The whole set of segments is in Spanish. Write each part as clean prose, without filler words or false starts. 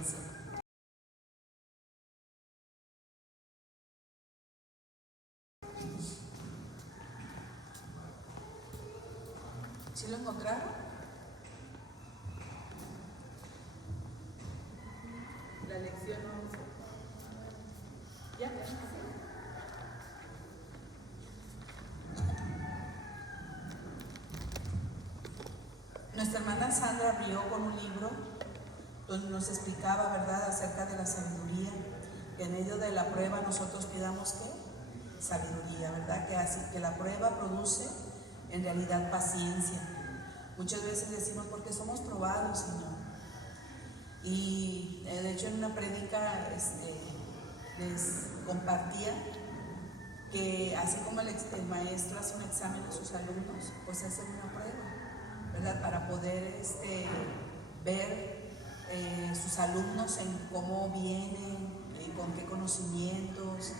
obediencia. ¿Sí lo encontraron? La lección 11. ¿Ya? Nuestra hermana Sandra abrió con un libro donde nos explicaba, ¿verdad?, acerca de la sabiduría. Que en medio de la prueba nosotros pidamos ¿qué? Sabiduría, ¿verdad? Que así que la prueba produce en realidad paciencia. Muchas veces decimos, porque somos probados, Señor. Y de hecho en una prédica les compartía que así como el maestro hace un examen a sus alumnos, pues hace una prueba, ¿verdad? Para poder ver sus alumnos en cómo vienen, con qué conocimientos,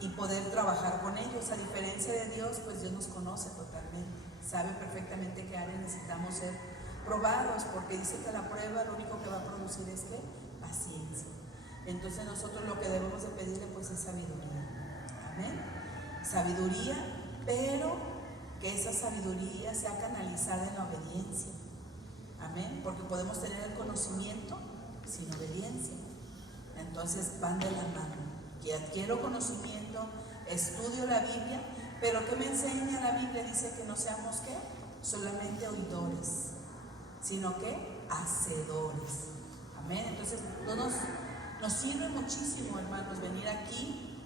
y poder trabajar con ellos. A diferencia de Dios, pues Dios nos conoce totalmente, sabe perfectamente qué área necesitamos ser probados, porque dice que la prueba lo único que va a producir es ¿qué? Paciencia. Entonces nosotros lo que debemos de pedirle pues es sabiduría. Amén. Sabiduría, pero que esa sabiduría sea canalizada en la obediencia. Amén. Porque podemos tener el conocimiento sin obediencia. Entonces van de la mano. Que adquiero conocimiento, estudio la Biblia, pero ¿qué me enseña la Biblia? Dice que no seamos ¿qué? Solamente oidores, sino que hacedores. Amén. Entonces nos sirve muchísimo, hermanos, venir aquí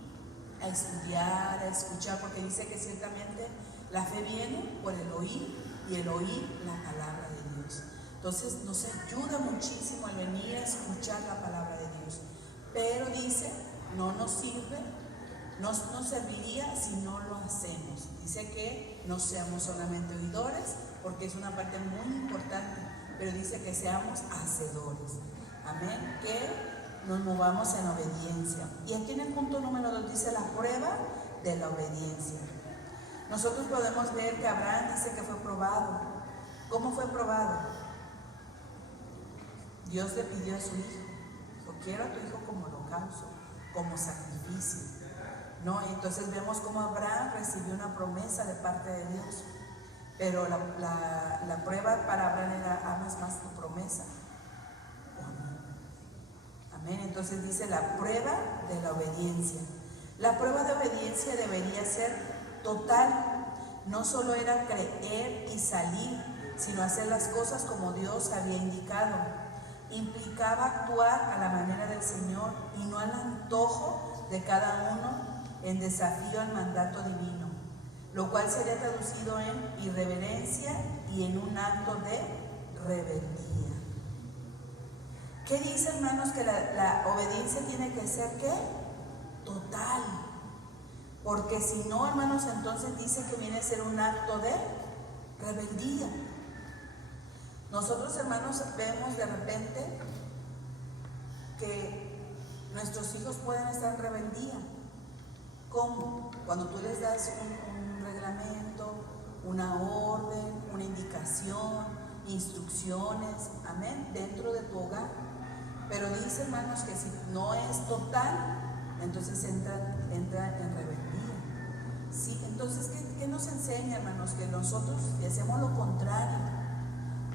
a estudiar, a escuchar, porque dice que ciertamente la fe viene por el oír, y el oír la palabra de Dios. Entonces nos ayuda muchísimo el venir a escuchar la palabra de Dios, pero dice, no nos sirve, no nos serviría si no lo hacemos. Dice que no seamos solamente oidores, porque es una parte muy importante, pero dice que seamos hacedores. Amén. Que nos movamos en obediencia. Y aquí en el punto número 2 dice la prueba de la obediencia. Nosotros podemos ver que Abraham dice que fue probado. ¿Cómo fue probado? Dios le pidió a su hijo. Dijo, quiero a tu hijo como holocausto, como sacrificio. ¿No? Y entonces vemos cómo Abraham recibió una promesa de parte de Dios. Pero la prueba para Abraham era, ¿amas más tu promesa o no? Amén. Entonces dice la prueba de la obediencia. La prueba de obediencia debería ser total. No solo era creer y salir, sino hacer las cosas como Dios había indicado. Implicaba actuar a la manera del Señor y no al antojo de cada uno en desafío al mandato divino, lo cual sería traducido en irreverencia y en un acto de rebeldía. ¿Qué dice, hermanos? Que la obediencia tiene que ser ¿qué? Total. Porque si no, hermanos, entonces dice que viene a ser un acto de rebeldía. Nosotros, hermanos, vemos de repente que nuestros hijos pueden estar en rebeldía. ¿Cómo? Cuando tú les das un reglamento, una orden, una indicación, instrucciones, amén, dentro de tu hogar. Pero dice, hermanos, que si no es total, entonces entra en rebeldía. Sí, entonces, ¿qué nos enseña, hermanos? Que nosotros, si hacemos lo contrario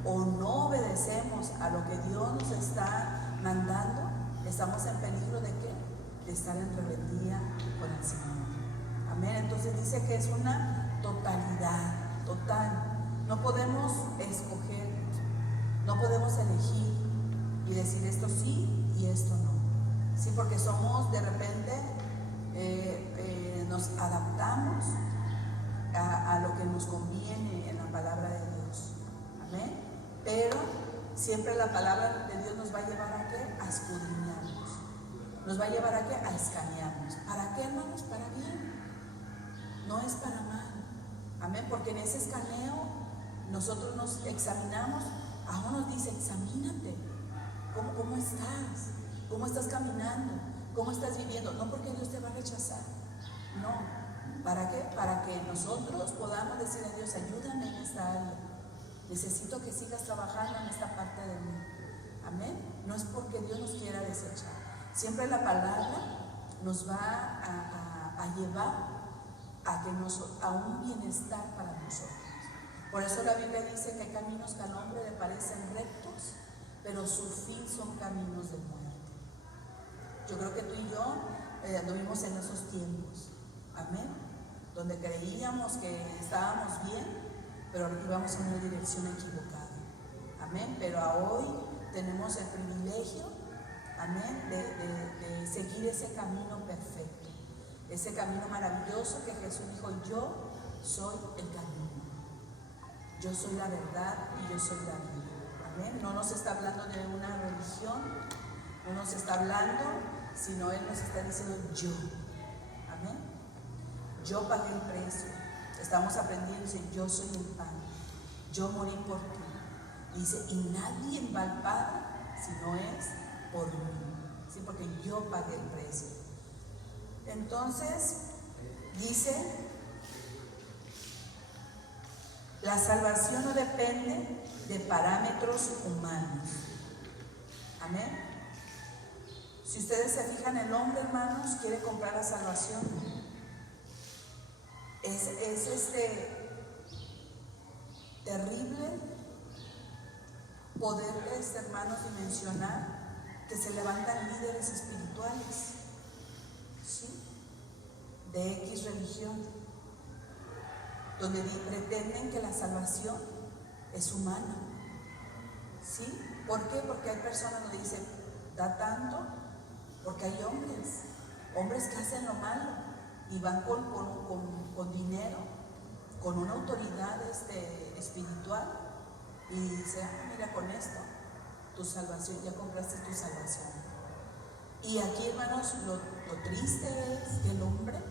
o no obedecemos a lo que Dios nos está mandando, estamos en peligro de ¿qué? De estar en rebeldía con el Señor. Amén. Entonces dice que es una totalidad, total. No podemos escoger, no podemos elegir y decir esto sí y esto no. Sí, porque somos de repente, nos adaptamos a lo que nos conviene en la palabra de Dios. Amén. Pero siempre la palabra de Dios nos va a llevar a ¿qué? A escudriñarnos. Nos va a llevar a ¿qué? A escanearnos. ¿Para qué, hermanos? Para bien. No es para mal. Amén. Porque en ese escaneo nosotros nos examinamos. Aún nos dice, examínate. ¿Cómo estás? ¿Cómo estás caminando? ¿Cómo estás viviendo? No porque Dios te va a rechazar. No. ¿Para qué? Para que nosotros podamos decir a Dios, ayúdame en esta área. Necesito que sigas trabajando en esta parte de mí. Amén. No es porque Dios nos quiera desechar. Siempre la palabra nos va a llevar a un bienestar para nosotros. Por eso la Biblia dice que hay caminos que al hombre le parecen rectos, pero su fin son caminos de muerte. Yo creo que tú y yo anduvimos en esos tiempos, amén, donde creíamos que estábamos bien, pero íbamos en una dirección equivocada, amén. Pero hoy tenemos el privilegio, amén, de seguir ese camino perfecto, ese camino maravilloso que Jesús dijo: yo soy el camino, yo soy la verdad y yo soy la vida, amén. No nos está hablando de una religión, no nos está hablando, sino Él nos está diciendo: yo, amén, yo pagué el precio. Estamos aprendiendo, dice: yo soy el pan, yo morí por ti. Dice: y nadie va al Padre si no es por mí, ¿sí? Porque yo pagué el precio. Entonces dice: la salvación no depende de parámetros humanos, amén. Si ustedes se fijan, el hombre, hermanos, quiere comprar la salvación. Es terrible poder, hermanos, dimensionar que se levantan líderes espirituales, ¿sí?, de X religión, donde pretenden que la salvación es humana, ¿sí? ¿Por qué? Porque hay personas que dicen: da tanto, porque hay hombres que hacen lo malo y van con dinero, con una autoridad espiritual, y dice: mira, con esto tu salvación, ya compraste tu salvación. Y aquí, hermanos, lo triste es que el hombre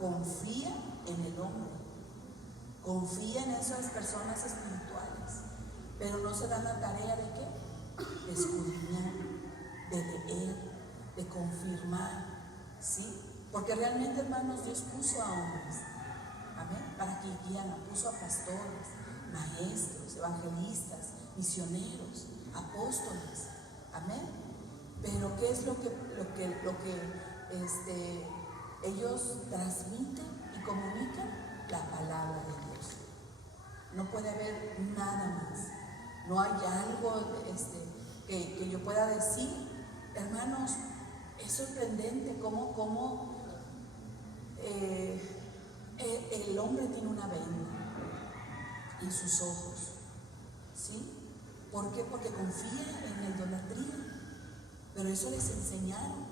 confía en el hombre, confía en esas personas espirituales, pero no se dan la tarea de ¿qué? De escudriñar, de leer, de confirmar, ¿sí? Porque realmente, hermanos, Dios puso a hombres, amén, para que guiaran, puso a pastores, maestros, evangelistas, misioneros, apóstoles, amén. Pero ¿qué es lo que ellos transmiten y comunican? La palabra de Dios. No puede haber nada más. No hay algo que yo pueda decir, hermanos. Es sorprendente cómo el hombre tiene una venda en sus ojos, ¿sí? ¿Por qué? Porque confía en la idolatría, pero eso les enseñaron,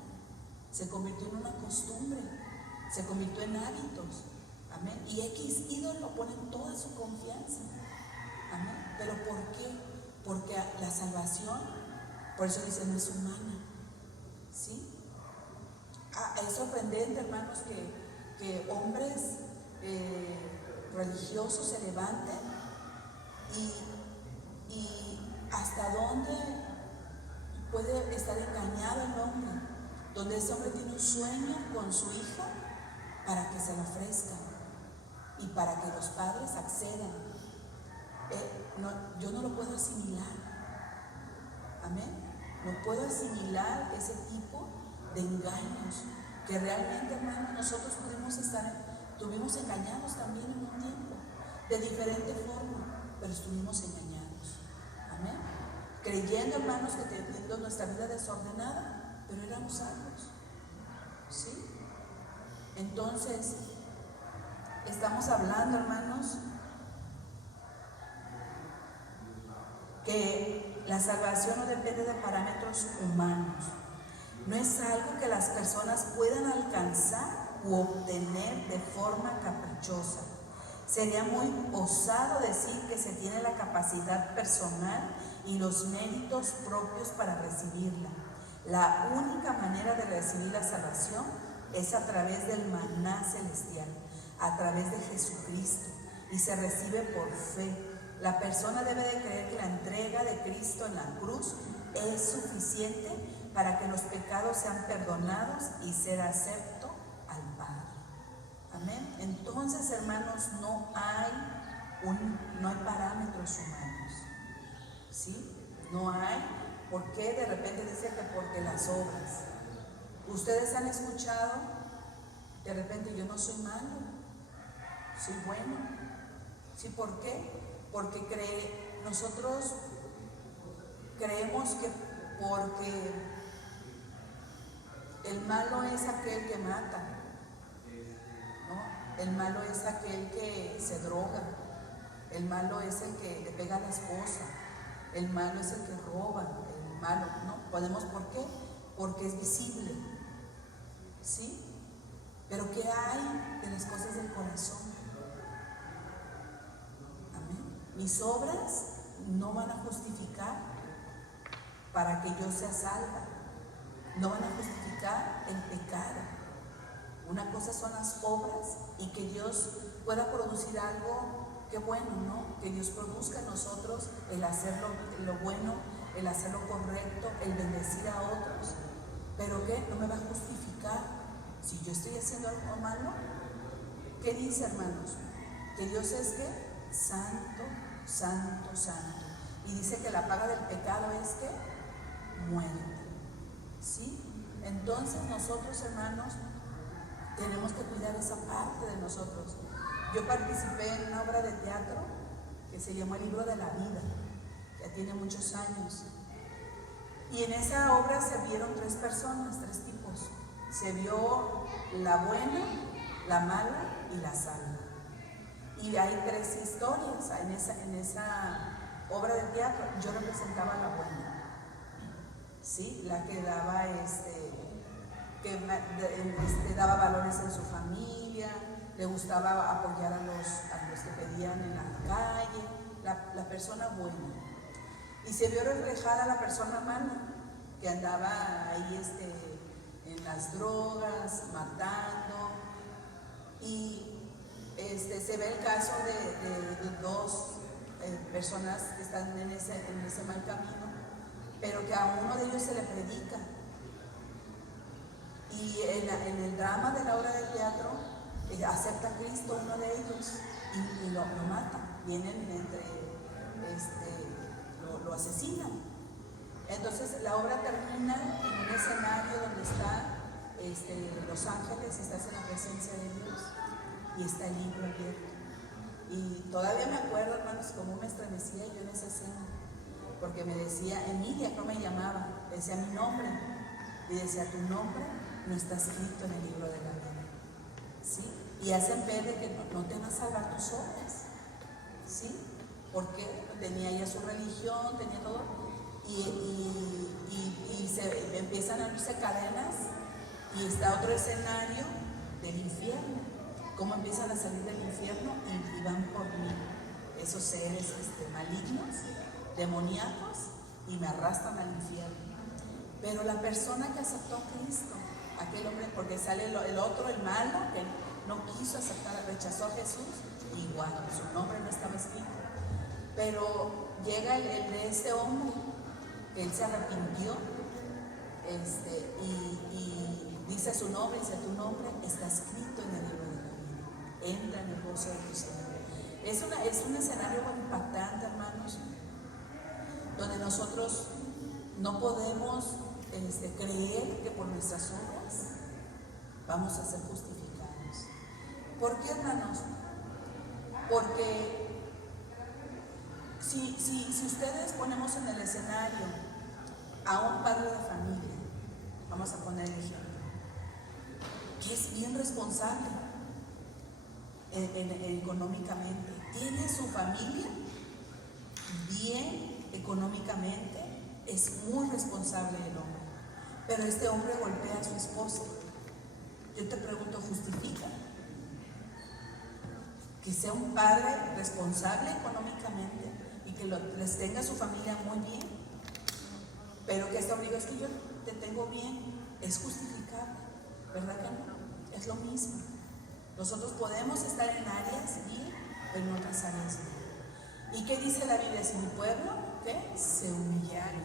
se convirtió en una costumbre, se convirtió en hábitos, amén. Y X ídolo ponen toda su confianza, amén. ¿Pero por qué? Porque la salvación, por eso dicen, no es humana, ¿sí? Es sorprendente, hermanos, que hombres religiosos se levanten y hasta dónde puede estar engañado el hombre, donde ese hombre tiene un sueño con su hija para que se lo ofrezca y para que los padres accedan. Yo no lo puedo asimilar, amén. No puedo asimilar ese tipo de engaños que realmente, hermanos, nosotros estuvimos engañados también en un tiempo, de diferente forma, pero estuvimos engañados, amén, creyendo, hermanos, que teniendo nuestra vida desordenada, pero éramos salvos, ¿sí? Entonces estamos hablando, hermanos, que la salvación no depende de parámetros humanos. No es algo que las personas puedan alcanzar u obtener de forma caprichosa. Sería muy osado decir que se tiene la capacidad personal y los méritos propios para recibirla. La única manera de recibir la salvación es a través del maná celestial, a través de Jesucristo, y se recibe por fe. La persona debe de creer que la entrega de Cristo en la cruz es suficiente para que los pecados sean perdonados y ser acepto al Padre. Amén. Entonces, hermanos, no hay parámetros humanos, ¿sí? No hay ¿Por qué? De repente dice que porque las obras. Ustedes han escuchado, de repente yo no soy malo, soy bueno. ¿Sí? ¿Por qué? Porque nosotros creemos que porque el malo es aquel que mata, ¿no? El malo es aquel que se droga, el malo es el que le pega a la esposa, el malo es el que roba, el malo, ¿no? Podemos, ¿por qué? Porque es visible, ¿sí? Pero ¿qué hay de las cosas del corazón? Amén. Mis obras no van a justificar para que yo sea salva, no van a justificar el pecado. Una cosa son las obras y que Dios pueda producir algo, qué bueno, ¿no? Que Dios produzca en nosotros el hacer lo bueno, el hacer lo correcto, el bendecir a otros. Pero ¿qué? No me va a justificar si yo estoy haciendo algo malo. ¿Qué dice, hermanos? Que Dios es ¿qué? Santo, santo, santo. Y dice que la paga del pecado es ¿qué? Muerte. ¿Sí? Entonces nosotros, hermanos, tenemos que cuidar esa parte de nosotros. Yo participé en una obra de teatro que se llamó El Libro de la Vida, ya tiene muchos años. Y en esa obra se vieron 3 personas, 3 tipos. Se vio la buena, la mala y la salva. Y hay 3 historias en esa obra de teatro. Yo representaba a la buena, ¿sí? La que daba daba valores en su familia, le gustaba apoyar a los que pedían en la calle, la persona buena. Y se vio reflejada la persona mala, que andaba ahí en las drogas, matando. Y se ve el caso de 2 personas que están en ese mal camino, pero que a uno de ellos se le predica. Y en el drama de la obra de teatro acepta a Cristo uno de ellos y lo mata. Vienen lo asesinan. Entonces la obra termina en un escenario donde está los ángeles, estás en la presencia de Dios y está el libro abierto. Y todavía me acuerdo, hermanos, cómo me estremecía yo en esa escena, porque me decía, Emilia, no me llamaba, decía mi nombre, y decía, tu nombre no está escrito en el libro de la vida, ¿sí? Y hacen ver de que no te van a salvar tus obras, ¿sí? Porque tenía ya su religión, tenía todo, y se empiezan a abrirse cadenas, y está otro escenario del infierno. Cómo empiezan a salir del infierno y van por mí, esos seres malignos, demoníacos, y me arrastran al infierno. Pero la persona que aceptó a Cristo, aquel hombre, porque sale el otro, el malo, que no quiso aceptar, rechazó a Jesús, igual, su nombre no estaba escrito. Pero llega el de este hombre, que él se arrepintió, y dice su nombre, dice, tu nombre está escrito en el libro de la vida. Entra en el gozo de tu Señor. Es un escenario muy impactante, hermanos, donde nosotros no podemos creer que por nuestras obras vamos a ser justificados. ¿Por qué, hermanos? Porque si ustedes ponemos en el escenario a un padre de familia, vamos a poner el ejemplo, que es bien responsable económicamente, tiene su familia bien económicamente, es muy responsable el hombre, pero este hombre golpea a su esposa. Yo te pregunto, ¿justifica que sea un padre responsable económicamente y que les tenga su familia muy bien, pero que este hombre diga, es que yo te tengo bien? Es justificable, ¿verdad que no? Es lo mismo. Nosotros podemos estar en áreas bien, pero en otras áreas no. ¿Y qué dice la Biblia? Si mi pueblo, ¿qué? Se humillare,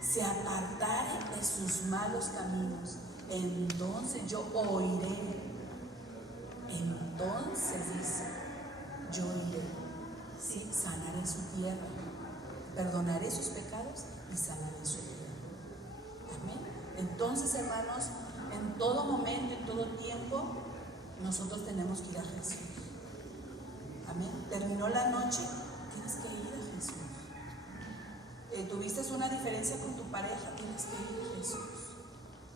se apartare de sus malos caminos, entonces yo oiré. Entonces dice, yo iré, ¿sí? Sanaré su tierra, perdonaré sus pecados y sanaré su vida. Amén. Entonces, hermanos, en todo momento, en todo tiempo, nosotros tenemos que ir a Jesús. Amén. Terminó la noche, tienes que ir a Jesús. Tuviste una diferencia con tu pareja, tienes que ir a Jesús.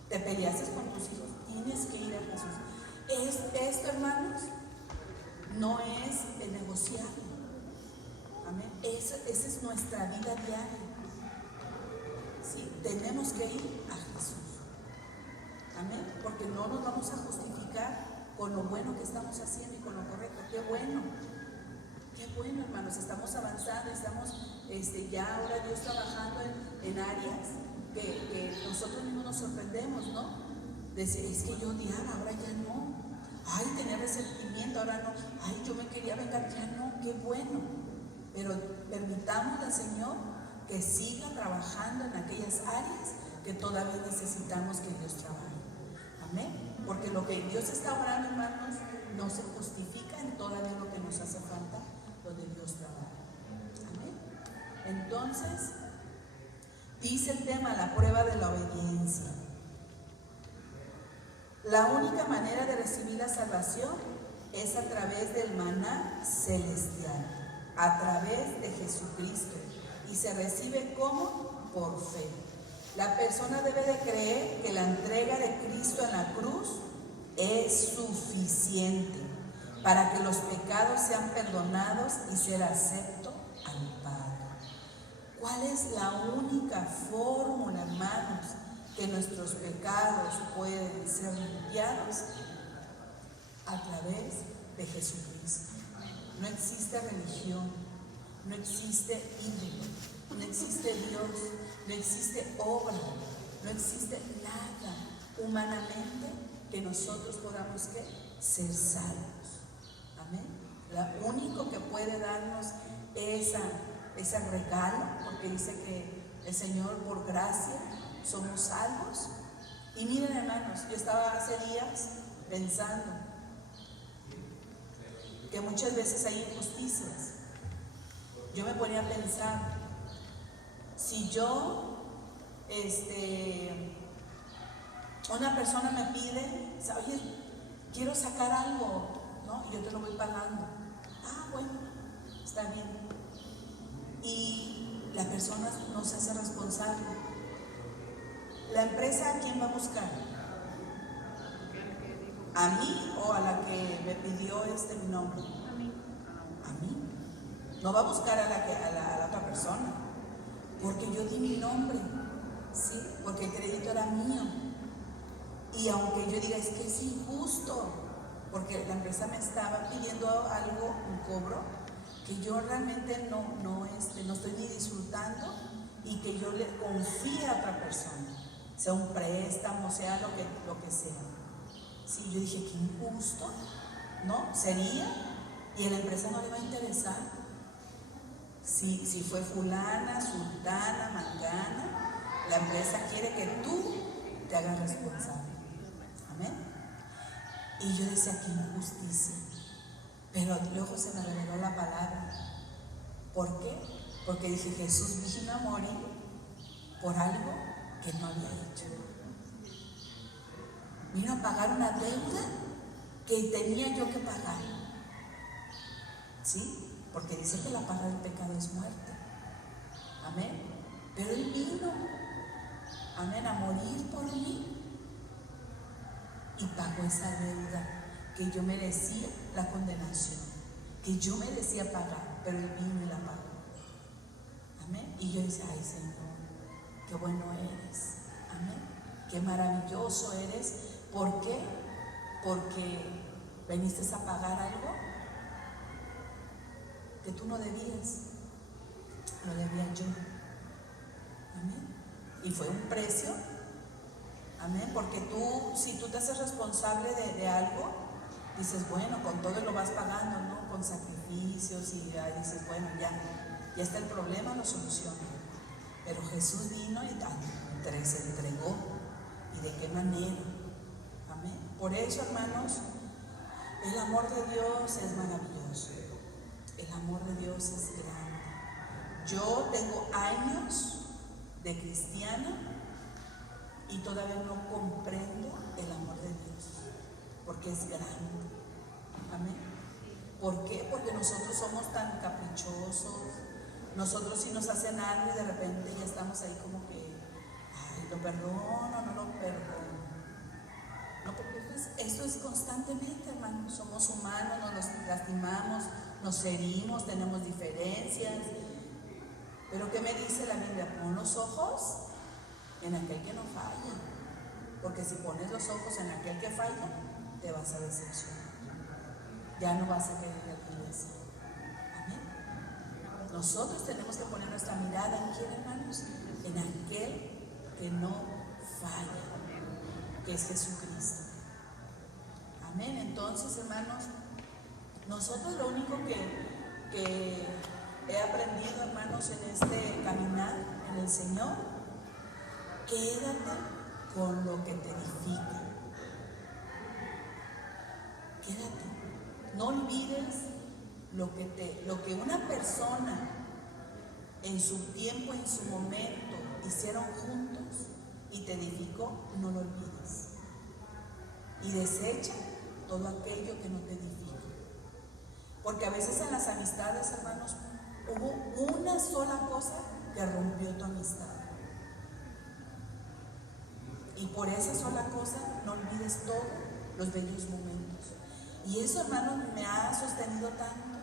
Te peleaste con tus hijos, tienes que ir a Jesús. Esto, hermanos, no es negociable. Amén. Esa es nuestra vida diaria. Sí, tenemos que ir a Jesús. Amén. Porque no nos vamos a justificar con lo bueno que estamos haciendo y con lo correcto. Qué bueno, hermanos, estamos avanzando, estamos ya ahora Dios trabajando en áreas que nosotros mismos nos sorprendemos, ¿no? Decir, es que yo odiaba, ahora ya no. Ay, tenía resentimiento, ahora no. Ay, yo me quería vengar, ya no. Qué bueno. Pero permitamos al Señor que siga trabajando en aquellas áreas que todavía necesitamos que Dios trabaje. Amén. Porque lo que Dios está obrando, hermanos, no se justifica en todavía lo que nos hace falta, donde Dios trabaja. Amén. Entonces, dice el tema, la prueba de la obediencia. La única manera de recibir la salvación es a través del maná celestial, a través de Jesucristo, y se recibe como por fe. La persona debe de creer que la entrega de Cristo en la cruz es suficiente para que los pecados sean perdonados y ser acepto al Padre. ¿Cuál es la única fórmula, hermanos, que nuestros pecados pueden ser limpiados? A través de Jesucristo. No existe religión, no existe ídolo, no existe Dios, no existe obra, no existe nada humanamente que nosotros podamos ser salvos. Amén. Lo único que puede darnos ese regalo, porque dice que el Señor por gracia somos salvos. Y miren, hermanos, yo estaba hace días pensando que muchas veces hay injusticias. Yo me ponía a pensar, si yo, una persona me pide, oye, quiero sacar algo, ¿no? Y yo te lo voy pagando. Ah, bueno, está bien. Y la persona no se hace responsable. ¿La empresa a quién va a buscar? ¿A mí o a la que me pidió mi nombre? A mí. No va a buscar a la otra persona, porque yo di mi nombre, ¿sí? Porque el crédito era mío. Y aunque yo diga, es que es injusto, porque la empresa me estaba pidiendo algo, un cobro, que yo realmente no estoy ni disfrutando, y que yo le confíe a otra persona, sea un préstamo, sea lo que sea. Sí, yo dije, qué injusto, ¿no? Sería, y a la empresa no le va a interesar. Si fue fulana, sultana, mangana, la empresa quiere que tú te hagas responsable. Amén. Y yo decía, qué injusticia. Pero luego se me reveló la palabra. ¿Por qué? Porque dije, Jesús vino a morir por algo que no había hecho. Vino a pagar una deuda que tenía yo que pagar. ¿Sí? Porque dice que la paga del pecado es muerte. Amén. Pero Él vino, amén, a morir por mí. Y pagó esa deuda que yo merecía, la condenación, que yo merecía pagar, pero Él vino y la pagó. Amén. Y yo decía, ay Señor, qué bueno eres. Amén. Qué maravilloso eres. ¿Por qué? Porque veniste a pagar algo que tú no debías, lo debía yo. Amén. Y fue un precio. Amén. Porque si tú te haces responsable de algo, dices, bueno, con todo lo vas pagando, ¿no? Con sacrificios, y dices, bueno, ya está el problema, lo soluciona. Pero Jesús vino y se entregó. ¿Y de qué manera? Amén. Por eso, hermanos, el amor de Dios es maravilloso. El amor de Dios es grande. Yo tengo años de cristiana y todavía no comprendo el amor de Dios, porque es grande. Amén. ¿Por qué? Porque nosotros somos tan caprichosos. Nosotros sí nos hacen algo y de repente ya estamos ahí como que, ay, ¿lo perdono? No lo perdono. No, porque esto es constantemente, hermanos. Somos humanos, nos lastimamos, nos herimos, tenemos diferencias. Pero ¿qué me dice la Biblia? Pon los ojos en aquel que no falla. Porque si pones los ojos en aquel que falla, te vas a decepcionar. Ya no vas a querer ir a la iglesia. Amén. Nosotros tenemos que poner nuestra mirada en quién, hermanos, en aquel que no falla, que es Jesucristo. Amén. Entonces, hermanos, nosotros lo único que he aprendido, hermanos, en este caminar en el Señor, quédate con lo que te edifica. Quédate. No olvides lo que una persona en su tiempo, en su momento, hicieron juntos y te edificó, no lo olvides. Y desecha todo aquello que no te edifica. Porque a veces en las amistades, hermanos, hubo una sola cosa que rompió tu amistad. Y por esa sola cosa no olvides todos los bellos momentos. Y eso, hermanos, me ha sostenido tanto.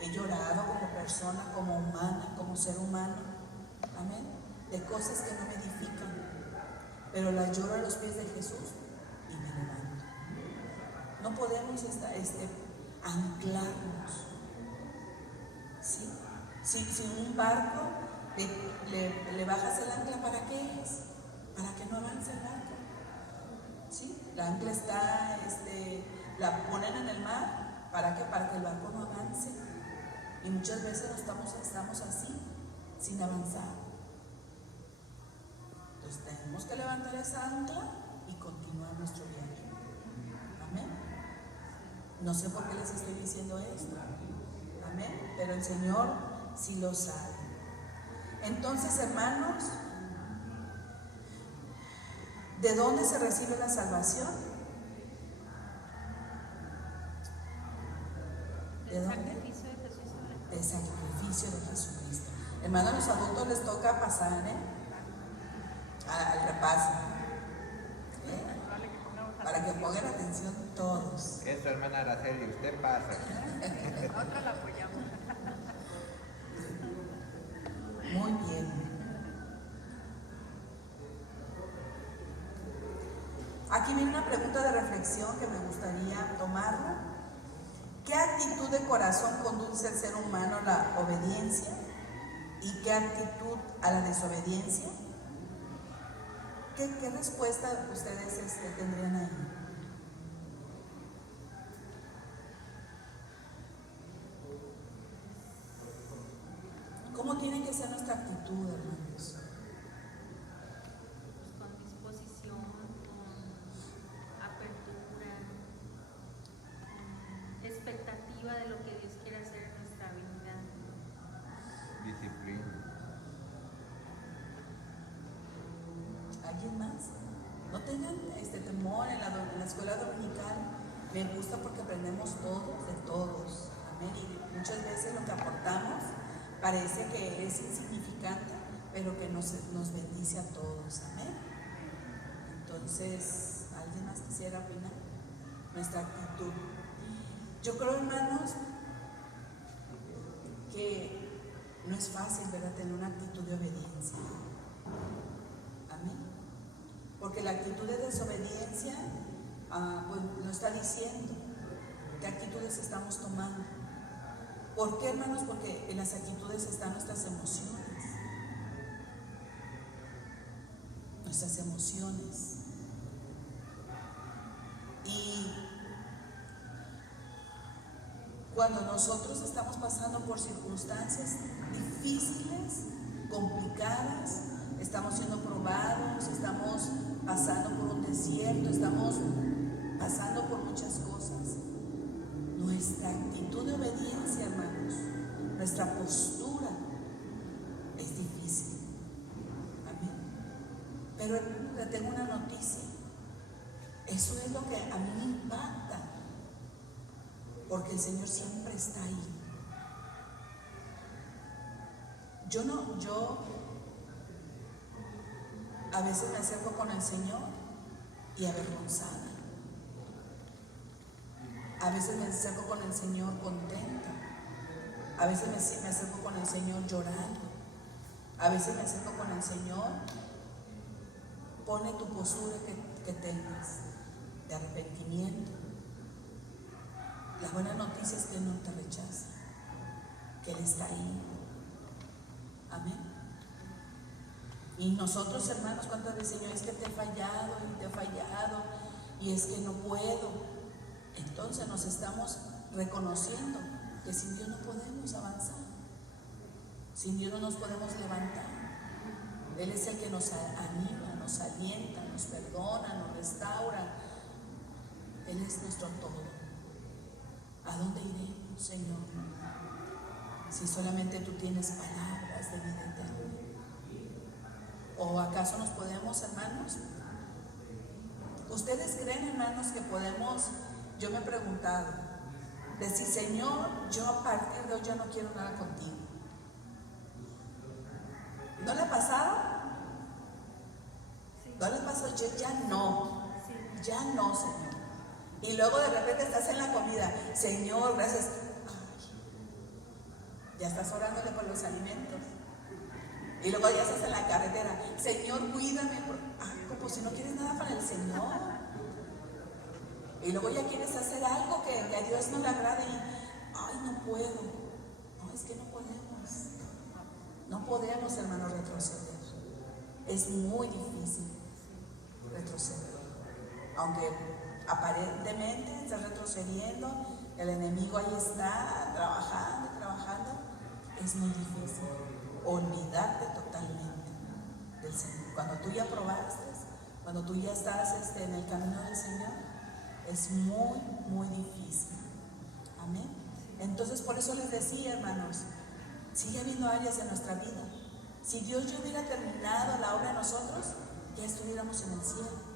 He llorado como persona, como humana, como ser humano. Amén. De cosas que no me edifican. Pero las lloro a los pies de Jesús y me levanto. No podemos anclarnos. ¿Sí? Si un barco le bajas el ancla, ¿para qué es? Para que no avance el barco. ¿Sí? La ancla está, la ponen en el mar, ¿para qué? Para que el barco no avance. Y muchas veces estamos así, sin avanzar. Entonces tenemos que levantar esa ancla y continuar nuestro viaje. Amén. No sé por qué les estoy diciendo esto. Amén. Pero el Señor sí lo sabe. Entonces, hermanos, ¿de dónde se recibe la salvación? ¿De dónde? Del sacrificio de Jesucristo. Hermanos, a los adultos les toca pasar al repaso. Para que pongan atención todos. Eso, hermana Araceli, usted pasa. Nosotros la apoyamos. Muy bien. Aquí viene una pregunta de reflexión que me gustaría tomarla. ¿Qué actitud de corazón conduce al ser humano a la obediencia? ¿Y qué actitud a la desobediencia? ¿Qué respuesta ustedes tendrían ahí? ¿Cómo tiene que ser nuestra actitud, hermanos? Con disposición, con apertura, con expectativa de lo que Dios quiere hacer en nuestra vida. Disciplina. ¿Alguien más? No tengan temor en la escuela dominical. Me gusta porque aprendemos todos de todos. Amén. Y muchas veces lo que aportamos parece que es insignificante, pero que nos bendice a todos. Amén. Entonces, ¿alguien más quisiera opinar? Nuestra actitud. Yo creo, hermanos, que no es fácil, ¿verdad?, tener una actitud de obediencia. Amén. Porque la actitud de desobediencia, pues lo está diciendo. ¿Qué actitudes estamos tomando? ¿Por qué, hermanos? Porque en las actitudes están nuestras emociones. Nuestras emociones. Y cuando nosotros estamos pasando por circunstancias difíciles, complicadas, estamos siendo probados, estamos pasando por un desierto, estamos pasando por muchas cosas, nuestra actitud de obediencia, hermanos, nuestra postura es difícil. Pero hermano, le tengo una noticia. Eso es lo que a mí me impacta, porque el Señor siempre está ahí. Yo a veces me acerco con el Señor y avergonzada. A veces me acerco con el Señor contenta. A veces me acerco con el Señor llorando. A veces me acerco con el Señor. Pone tu postura que tengas de arrepentimiento. La buena noticia es que Él no te rechaza, que Él está ahí. Amén. Y nosotros, hermanos, ¿cuántas veces, Señor, es que te he fallado y te he fallado y es que no puedo? Entonces nos estamos reconociendo que sin Dios no podemos avanzar, sin Dios no nos podemos levantar. Él es el que nos anima, nos alienta, nos perdona, nos restaura. Él es nuestro todo. ¿A dónde iremos, Señor? Si solamente tú tienes palabras de vida eterna. ¿O acaso nos podemos, hermanos? ¿Ustedes creen, hermanos, que podemos? Yo me he preguntado, decir, Señor, yo a partir de hoy ya no quiero nada contigo. ¿No le ha pasado? ¿No le ha pasado? Yo ya no, Señor. Y luego de repente estás en la comida, Señor, gracias. Ay, ya estás orándole por los alimentos. Y luego ya estás en la carretera, Señor, cuídame. Como si no quieres nada para el Señor. Y luego ya quieres hacer algo que a Dios no le agrade y, ay, no puedo. No, es que no podemos. No podemos, hermano, retroceder. Es muy difícil retroceder. Aunque aparentemente estás retrocediendo, el enemigo ahí está trabajando, es muy difícil olvidarte totalmente del Señor. Cuando tú ya probaste, cuando tú ya estás en el camino del Señor, es muy, muy difícil. Amén. Entonces, por eso les decía, hermanos, sigue habiendo áreas de nuestra vida. Si Dios ya hubiera terminado la obra de nosotros, ya estuviéramos en el cielo.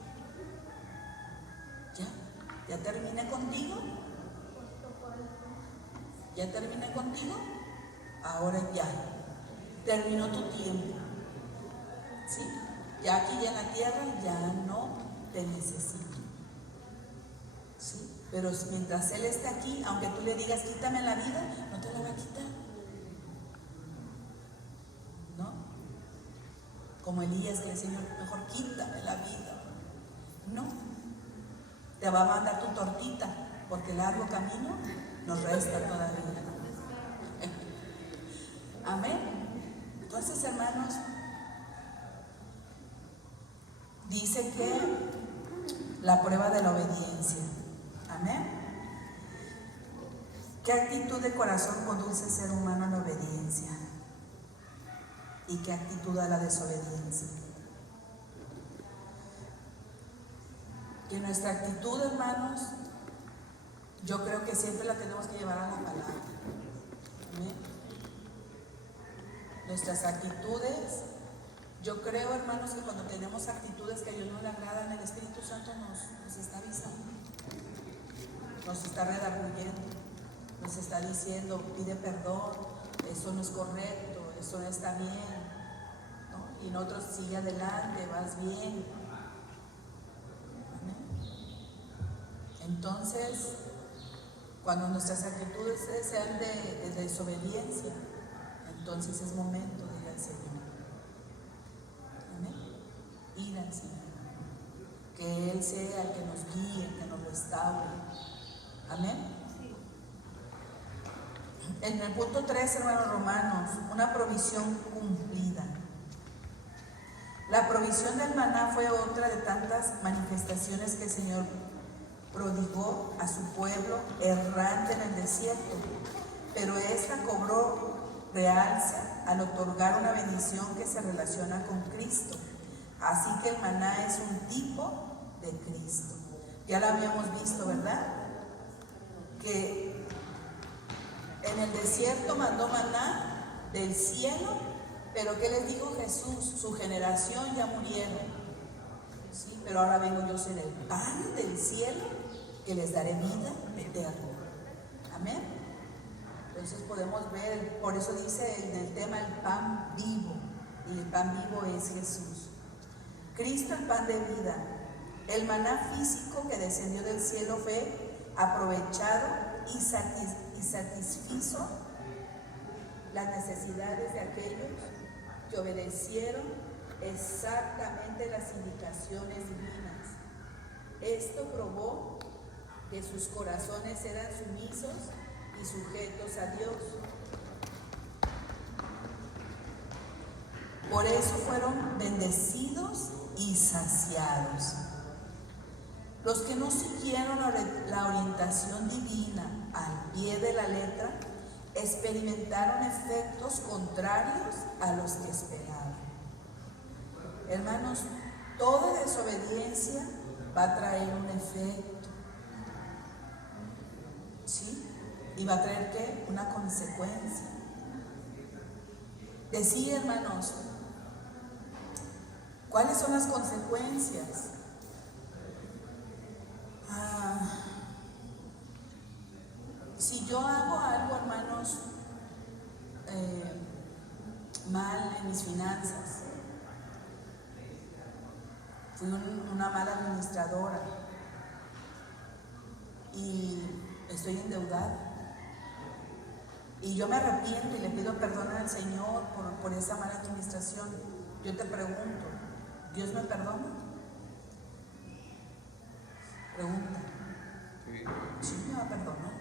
Ya terminé contigo. Ya terminé contigo. Ahora ya terminó tu tiempo. ¿Sí? Ya aquí ya en la tierra ya no te necesito. ¿Sí? Pero mientras Él esté aquí, aunque tú le digas quítame la vida, no te la va a quitar. ¿No? Como Elías, que el Señor, mejor quítame la vida. No. Te va a mandar tu tortita, porque el largo camino nos resta todavía. Amén. Entonces, hermanos, dice que la prueba de la obediencia. Amén. ¿Qué actitud de corazón conduce al ser humano a la obediencia? ¿Y qué actitud a la desobediencia? Que nuestra actitud, hermanos, yo creo que siempre la tenemos que llevar a la palabra. ¿Amén? Nuestras actitudes, yo creo, hermanos, que cuando tenemos actitudes que a Dios no le agradan, el Espíritu Santo nos está avisando, nos está redarguyendo, nos está diciendo, pide perdón, eso no es correcto, eso no está bien, ¿no? Y nosotros sigue adelante, vas bien. Entonces, cuando nuestras actitudes sean de desobediencia, entonces es momento de ir al Señor. Amén. Ir al Señor. Que Él sea el que nos guíe, el que nos restaure. Amén. En el punto 3, hermanos romanos, una provisión cumplida. La provisión del maná fue otra de tantas manifestaciones que el Señor prodigó a su pueblo errante en el desierto, pero esta cobró realce al otorgar una bendición que se relaciona con Cristo. Así que el maná es un tipo de Cristo. Ya lo habíamos visto, ¿verdad? Que en el desierto mandó maná del cielo, pero ¿qué les dijo Jesús? Su generación ya murieron. ¿sí? Pero ahora vengo, yo ser el pan del cielo que les daré vida eterna. Amén. Entonces podemos ver, por eso dice en el tema el pan vivo, y el pan vivo es Jesús. Cristo, el pan de vida. El maná físico que descendió del cielo fue aprovechado y satisfizo las necesidades de aquellos que obedecieron exactamente las indicaciones divinas. Esto probó que sus corazones eran sumisos y sujetos a Dios. Por eso fueron bendecidos y saciados. Los que no siguieron la orientación divina al pie de la letra experimentaron efectos contrarios a los que esperaban. Hermanos, toda desobediencia va a traer un efecto, ¿sí? ¿Y va a traer qué? Una consecuencia. Decía, hermanos, ¿cuáles son las consecuencias? Si yo hago algo, hermanos, mal en mis finanzas, fui una mala administradora y estoy endeudada, y yo me arrepiento y le pido perdón al Señor por esa mala administración, yo te pregunto, ¿Dios me perdona? Pregunta. Sí, me va a perdonar.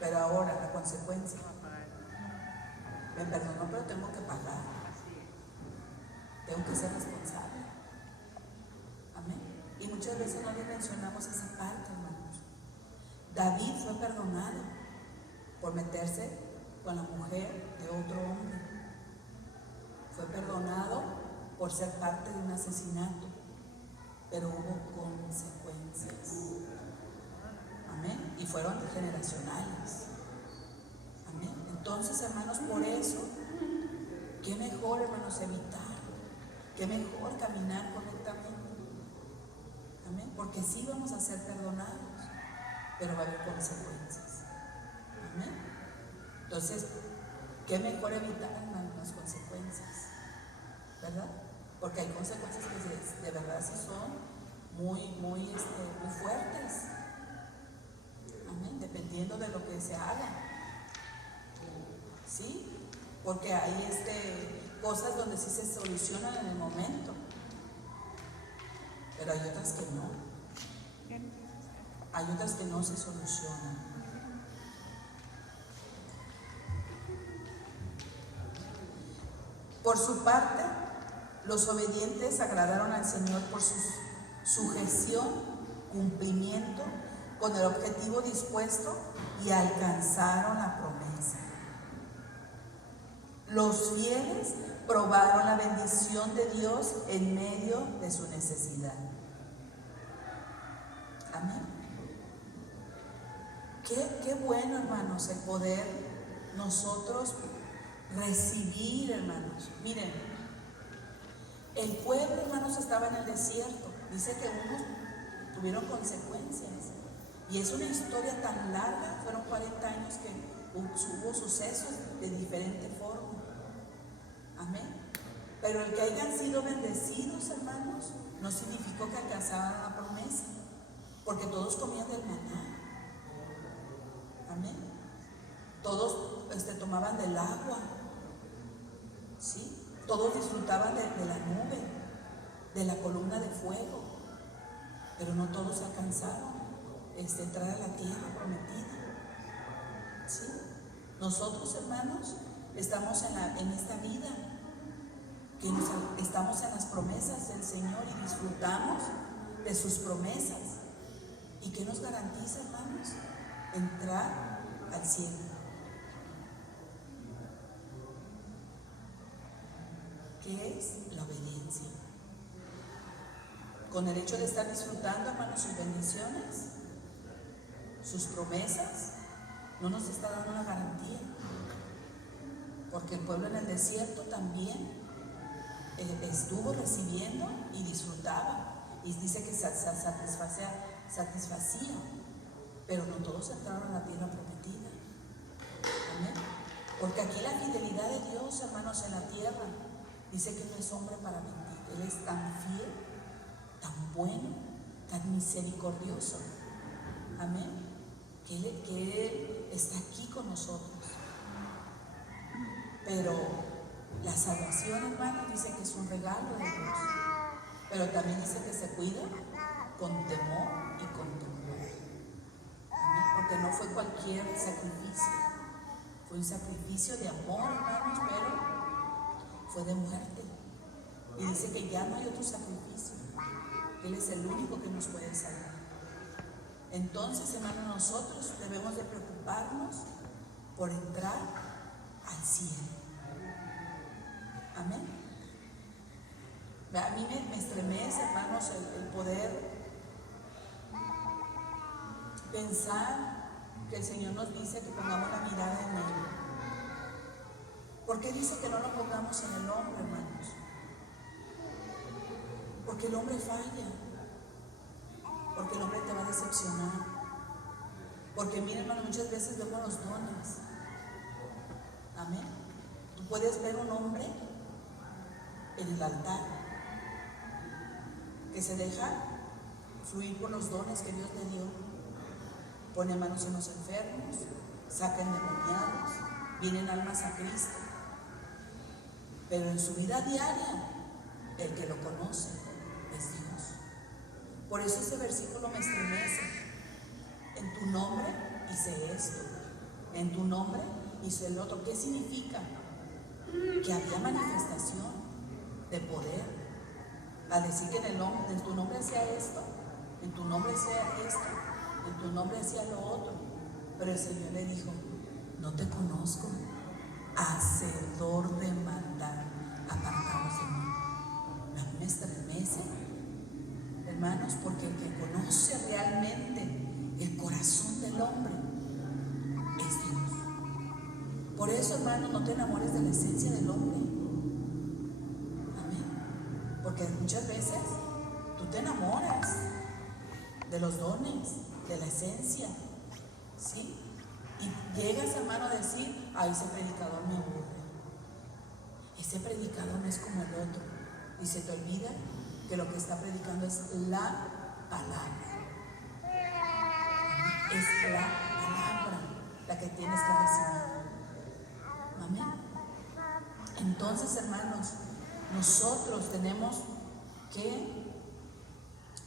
Pero ahora la consecuencia, me perdonó, pero tengo que pagar, tengo que ser responsable. Amén. Y muchas veces no le mencionamos esa parte, hermanos. David fue perdonado por meterse con la mujer de otro hombre, fue perdonado por ser parte de un asesinato, pero hubo consecuencias. Amén. Y fueron generacionales. Amén. Entonces, hermanos, por eso, qué mejor, hermanos, evitar, qué mejor caminar correctamente. Amén. Porque sí vamos a ser perdonados, pero va a haber consecuencias. Amén. Entonces, qué mejor evitar, hermanos, las consecuencias, ¿verdad? Porque hay consecuencias que de verdad sí son muy fuertes. Amén. Dependiendo de lo que se haga, ¿sí? Porque hay cosas donde sí se solucionan en el momento, pero hay otras que no. Hay otras que no se solucionan. Por su parte, los obedientes agradaron al Señor por su sujeción, cumplimiento con el objetivo dispuesto, y alcanzaron la promesa. Los fieles probaron la bendición de Dios en medio de su necesidad. Amén. Qué bueno, hermanos, el poder nosotros recibir, hermanos. Miren, el pueblo, hermanos, estaba en el desierto. Dice que unos tuvieron consecuencias. Y es una historia tan larga, fueron 40 años que hubo sucesos de diferente forma. Amén. Pero el que hayan sido bendecidos, hermanos, no significó que alcanzaran la promesa, porque todos comían del maná. Amén. Todos tomaban del agua, ¿sí? Todos disfrutaban de la nube, de la columna de fuego, pero no todos alcanzaron entrar a la tierra prometida, ¿sí? Nosotros, hermanos, estamos en esta vida, que estamos en las promesas del Señor y disfrutamos de sus promesas. ¿Y qué nos garantiza, hermanos? Entrar al cielo. ¿Qué es la obediencia? Con el hecho de estar disfrutando, hermanos, sus bendiciones, sus promesas, no nos está dando una garantía, porque el pueblo en el desierto también estuvo recibiendo y disfrutaba. Y dice que satisfacía, pero no todos entraron a la tierra prometida. Amén. Porque aquí la fidelidad de Dios, hermanos, en la tierra, dice que no es hombre para mentir. Él es tan fiel, tan bueno, tan misericordioso. Amén. Que Él está aquí con nosotros. Pero la salvación, hermanos, dice que es un regalo de Dios. Pero también dice que se cuida con temor y con temor. Amén. Porque no fue cualquier sacrificio. Fue un sacrificio de amor, hermanos, pero fue de muerte. Y dice que ya no hay otro sacrificio. Él es el único que nos puede salvar. Entonces, hermanos, nosotros debemos de preocuparnos por entrar al cielo. Amén. A mí me estremece, hermanos, el poder pensar que el Señor nos dice que pongamos la mirada en Él. ¿Por qué dice que no lo pongamos en el hombre, hermanos? Porque el hombre falla. Porque el hombre te va a decepcionar. Porque miren, hermano, muchas veces vemos los dones. Amén. Tú puedes ver un hombre en el altar que se deja fluir por los dones que Dios le dio. Pone manos en los enfermos, saca endemoniados, vienen almas a Cristo. Pero en su vida diaria, el que lo conoce es Dios. Por eso ese versículo me estremece. En tu nombre hice esto, en tu nombre hice el otro. ¿Qué significa? Que había manifestación de poder. Al decir que en tu nombre hacía esto, en tu nombre hacía esto, en tu nombre hacía lo otro. Pero el Señor le dijo: no te conozco, hacedor de maldad, apartaos de mí. A mí me estremece, hermanos, porque el que conoce realmente el corazón del hombre es Dios. Por eso, hermanos, no te enamores de la esencia del hombre. Amén. Porque muchas veces tú te enamoras de los dones, de la esencia, ¿sí? Y llegas, hermano, a decir: ay, ese predicador me aburre. Ese predicador no es como el otro. Y se te olvida que lo que está predicando es la palabra. Es la palabra la que tienes que recibir. Amén. Entonces, hermanos, nosotros tenemos que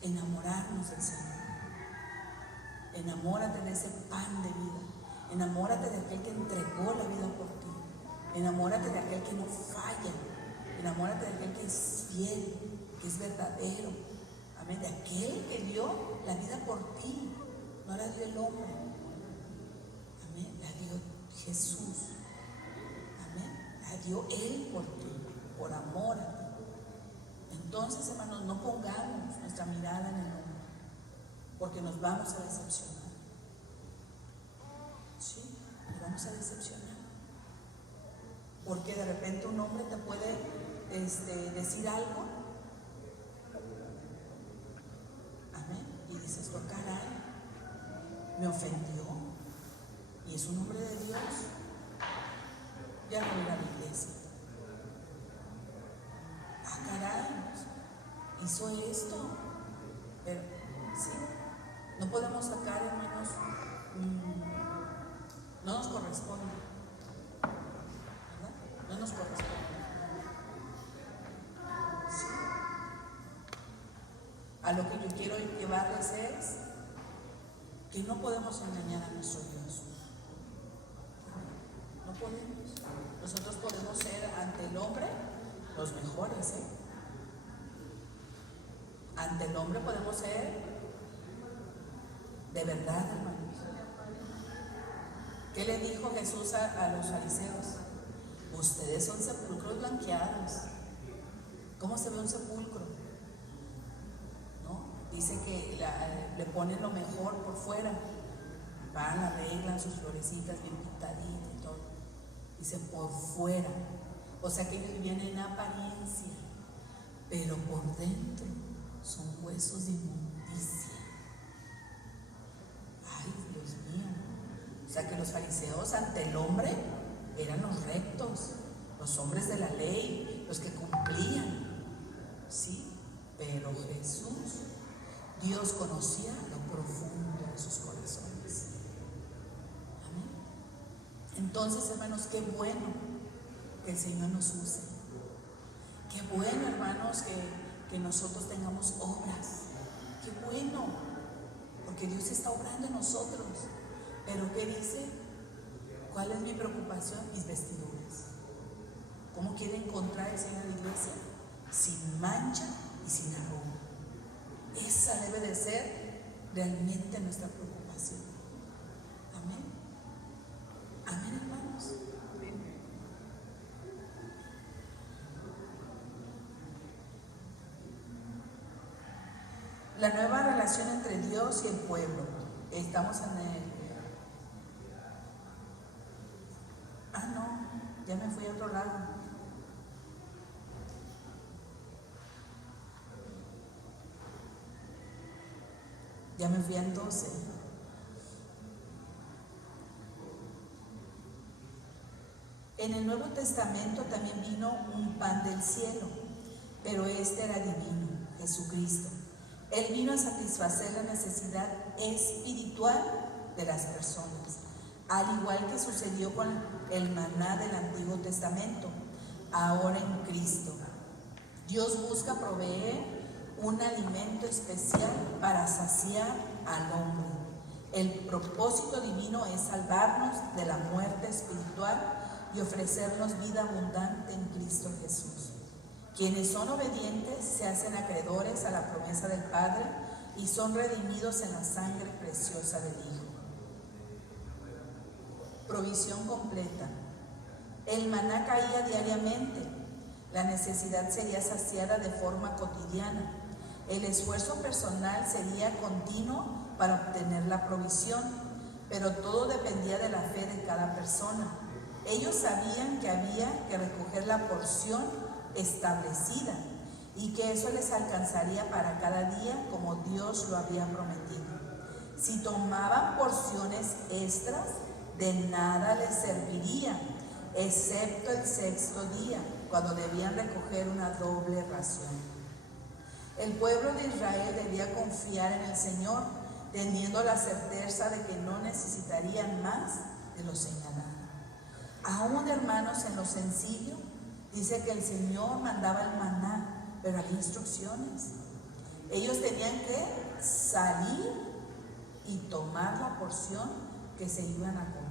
enamorarnos del Señor. Enamórate de ese pan de vida. Enamórate de aquel que entregó la vida por ti. Enamórate de aquel que no falla. Enamórate de aquel que es fiel, que es verdadero. Amén. De aquel que dio la vida por ti. No la dio el hombre. Amén. La dio Jesús. Amén. La dio Él por ti, por amor a ti. Entonces, hermanos, no pongamos nuestra mirada en el hombre, porque nos vamos a decepcionar. Sí, nos vamos a decepcionar. Porque de repente un hombre te puede decir algo. Amén. Y dices: oh, caray, me ofendió. Y es un hombre de Dios. Ya no ir a la iglesia. Ah, caray, hizo esto. Pero sí, no podemos sacar, hermanos, no nos corresponde, ¿verdad? No nos corresponde. Sí. A lo que yo quiero llevarles es que no podemos engañar a nuestro Dios. No podemos. Nosotros podemos ser ante el hombre los mejores, ¿eh? Ante el hombre podemos ser de verdad, hermanos. ¿Qué le dijo Jesús a los fariseos? Ustedes son sepulcros blanqueados. ¿Cómo se ve un sepulcro? ¿No? Dice que le ponen lo mejor por fuera. Van, arreglan sus florecitas bien pintaditas y todo. Dice por fuera. O sea que ellos vivían en apariencia. pero por dentro son huesos de inmundicia. Ay, Dios mío. O sea que los fariseos ante el hombre eran los rectos, los hombres de la ley, los que cumplían, ¿sí? Pero Jesús, Dios conocía lo profundo de sus corazones. Amén. Entonces, hermanos, qué bueno que el Señor nos use. Qué bueno, hermanos, que nosotros tengamos obras. Qué bueno, porque Dios está obrando en nosotros. Pero ¿qué dice? ¿Cuál es mi preocupación? Mis vestiduras. ¿Cómo quiere encontrar el Señor en la iglesia? Sin mancha y sin arruga. Esa debe de ser realmente nuestra preocupación. Amén. Amén, hermanos. La nueva relación entre Dios y el pueblo. Estamos en el... ya me fui a otro lado. Ya me fui al 12. En el Nuevo Testamento también vino un pan del cielo, pero este era divino, Jesucristo. Él vino a satisfacer la necesidad espiritual de las personas, al igual que sucedió con el maná del Antiguo Testamento, ahora en Cristo. Dios busca proveer un alimento especial para saciar al hombre. El propósito divino es salvarnos de la muerte espiritual y ofrecernos vida abundante en Cristo Jesús. Quienes son obedientes se hacen acreedores a la promesa del Padre y son redimidos en la sangre preciosa del Hijo. Provisión completa. El maná caía diariamente. La necesidad sería saciada de forma cotidiana. El esfuerzo personal sería continuo para obtener la provisión, pero todo dependía de la fe de cada persona. Ellos sabían que había que recoger la porción establecida y que eso les alcanzaría para cada día como Dios lo había prometido. Si tomaban porciones extras, de nada les serviría, excepto el sexto día, cuando debían recoger una doble ración. El pueblo de Israel debía confiar en el Señor, teniendo la certeza de que no necesitarían más de lo señalado. Aún, hermanos, en lo sencillo, dice que el Señor mandaba el maná, pero había instrucciones. Ellos tenían que salir y tomar la porción que se iban a comer.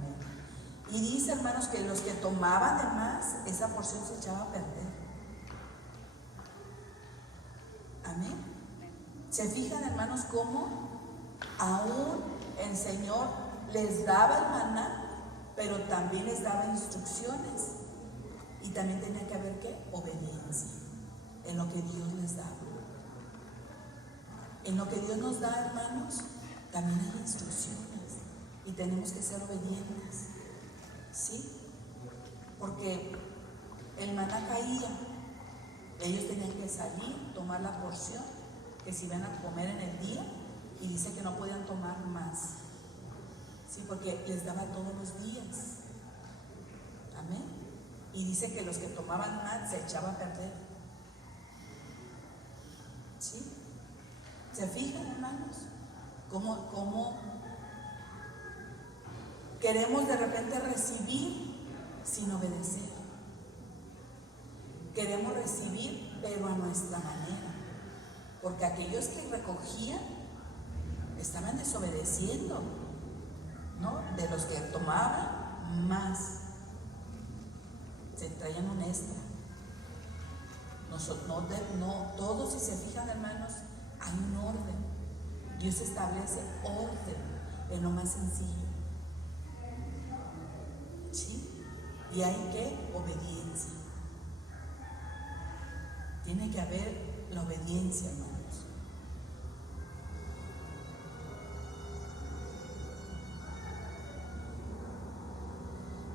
Y dice, hermanos, que los que tomaban de más, esa porción se echaba a perder. Amén. ¿Se fijan, hermanos, cómo aún el Señor les daba el maná, pero también les daba instrucciones? Y también tenía que haber, ¿qué? Obediencia en lo que Dios les daba. En lo que Dios nos da, hermanos, también hay instrucciones y tenemos que ser obedientes, ¿sí? Porque el maná caía, ellos tenían que salir, tomar la porción que se iban a comer en el día, y dice que no podían tomar más, ¿sí? Porque les daba todos los días. Amén. Y dice que los que tomaban más se echaba a perder, ¿sí? ¿Se fijan, hermanos? ¿Cómo queremos de repente recibir sin obedecer? Queremos recibir, pero a nuestra manera, porque aquellos que recogían estaban desobedeciendo, ¿no? De los que tomaban más, se traían un extra. No, todos, si se fijan, hermanos, hay un orden. Dios establece orden en lo más sencillo, ¿sí? Y hay que obediencia. Tiene que haber la obediencia, hermanos.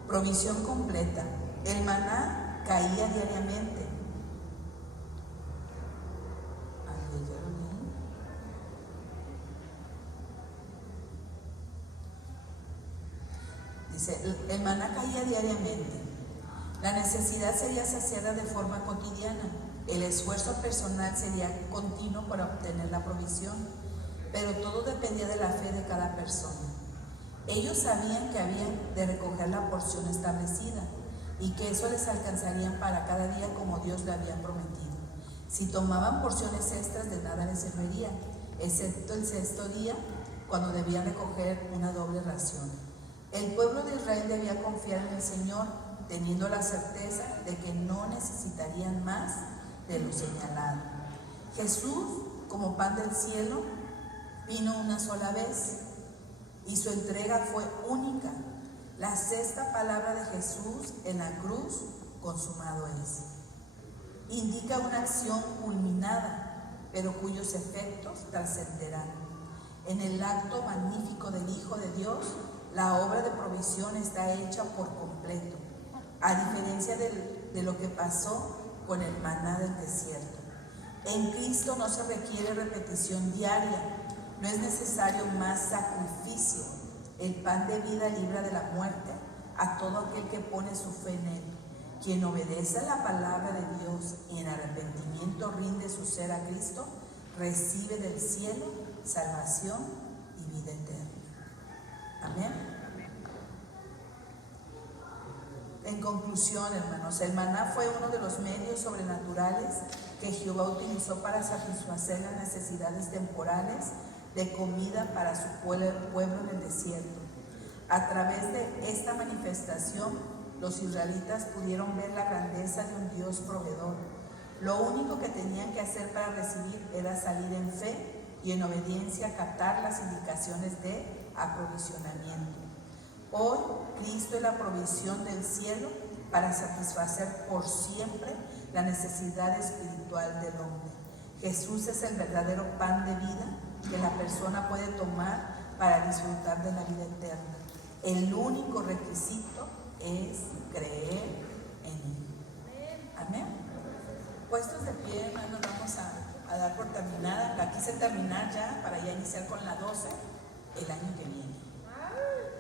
Provisión completa. El maná caía diariamente. Dice, el maná caía diariamente. La necesidad sería saciada de forma cotidiana. El esfuerzo personal sería continuo para obtener la provisión, pero todo dependía de la fe de cada persona. Ellos sabían que habían de recoger la porción establecida y que eso les alcanzaría para cada día como Dios le había prometido. Si tomaban porciones extras, de nada les serviría, excepto el sexto día, cuando debían recoger una doble ración. El pueblo de Israel debía confiar en el Señor, teniendo la certeza de que no necesitarían más de lo señalado. Jesús, como pan del cielo, vino una sola vez y su entrega fue única. La sexta palabra de Jesús en la cruz, consumado es, indica una acción culminada, pero cuyos efectos trascenderán. En el acto magnífico del Hijo de Dios, la obra de provisión está hecha por completo, a diferencia de lo que pasó con el maná del desierto. En Cristo no se requiere repetición diaria, no es necesario más sacrificio. El pan de vida libra de la muerte a todo aquel que pone su fe en Él. Quien obedece a la palabra de Dios y en arrepentimiento rinde su ser a Cristo, recibe del cielo salvación y vida eterna. Amén. En conclusión, hermanos, el maná fue uno de los medios sobrenaturales que Jehová utilizó para satisfacer las necesidades temporales de comida para su pueblo en el desierto. A través de esta manifestación, los israelitas pudieron ver la grandeza de un Dios proveedor. Lo único que tenían que hacer para recibir era salir en fe y en obediencia a acatar las indicaciones de aprovisionamiento. Hoy, Cristo es la provisión del cielo para satisfacer por siempre la necesidad espiritual del hombre. Jesús es el verdadero pan de vida que la persona puede tomar para disfrutar de la vida eterna. El único requisito es creer en Él. Amén. Puestos de pie, hermanos, vamos a dar por terminada. La quise terminar ya para ya iniciar con la 12 el año que viene.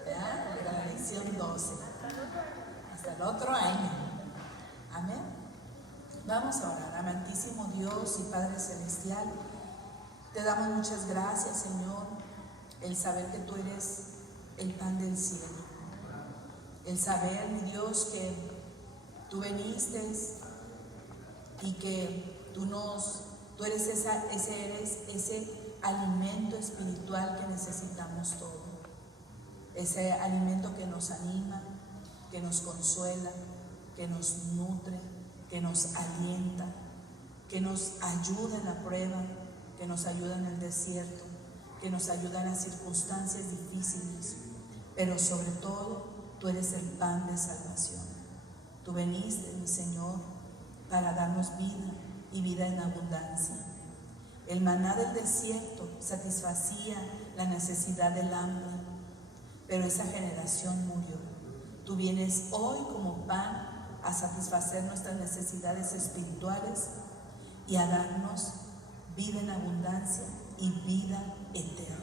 ¿Verdad? Era la lección 12. Hasta el otro año. Amén. Vamos a orar. Amantísimo Dios y Padre Celestial, te damos muchas gracias, Señor, el saber que tú eres el pan del cielo. El saber, mi Dios, que tú viniste y que tú eres ese alimento espiritual que necesitamos todo. Ese alimento que nos anima, que nos consuela, que nos nutre, que nos alienta, que nos ayuda en la prueba, que nos ayuda en el desierto, que nos ayuda en las circunstancias difíciles, pero sobre todo, tú eres el pan de salvación. Tú viniste, mi Señor, para darnos vida y vida en abundancia. El maná del desierto satisfacía la necesidad del hambre, pero esa generación murió. Tú vienes hoy como pan a satisfacer nuestras necesidades espirituales y a darnos vida en abundancia y vida eterna.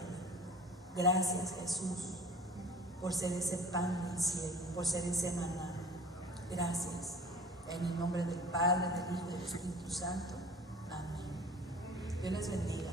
Gracias, Jesús, por ser ese pan del cielo, por ser ese maná. Gracias. En el nombre del Padre, del Hijo y del Espíritu Santo. Amén. Dios les bendiga.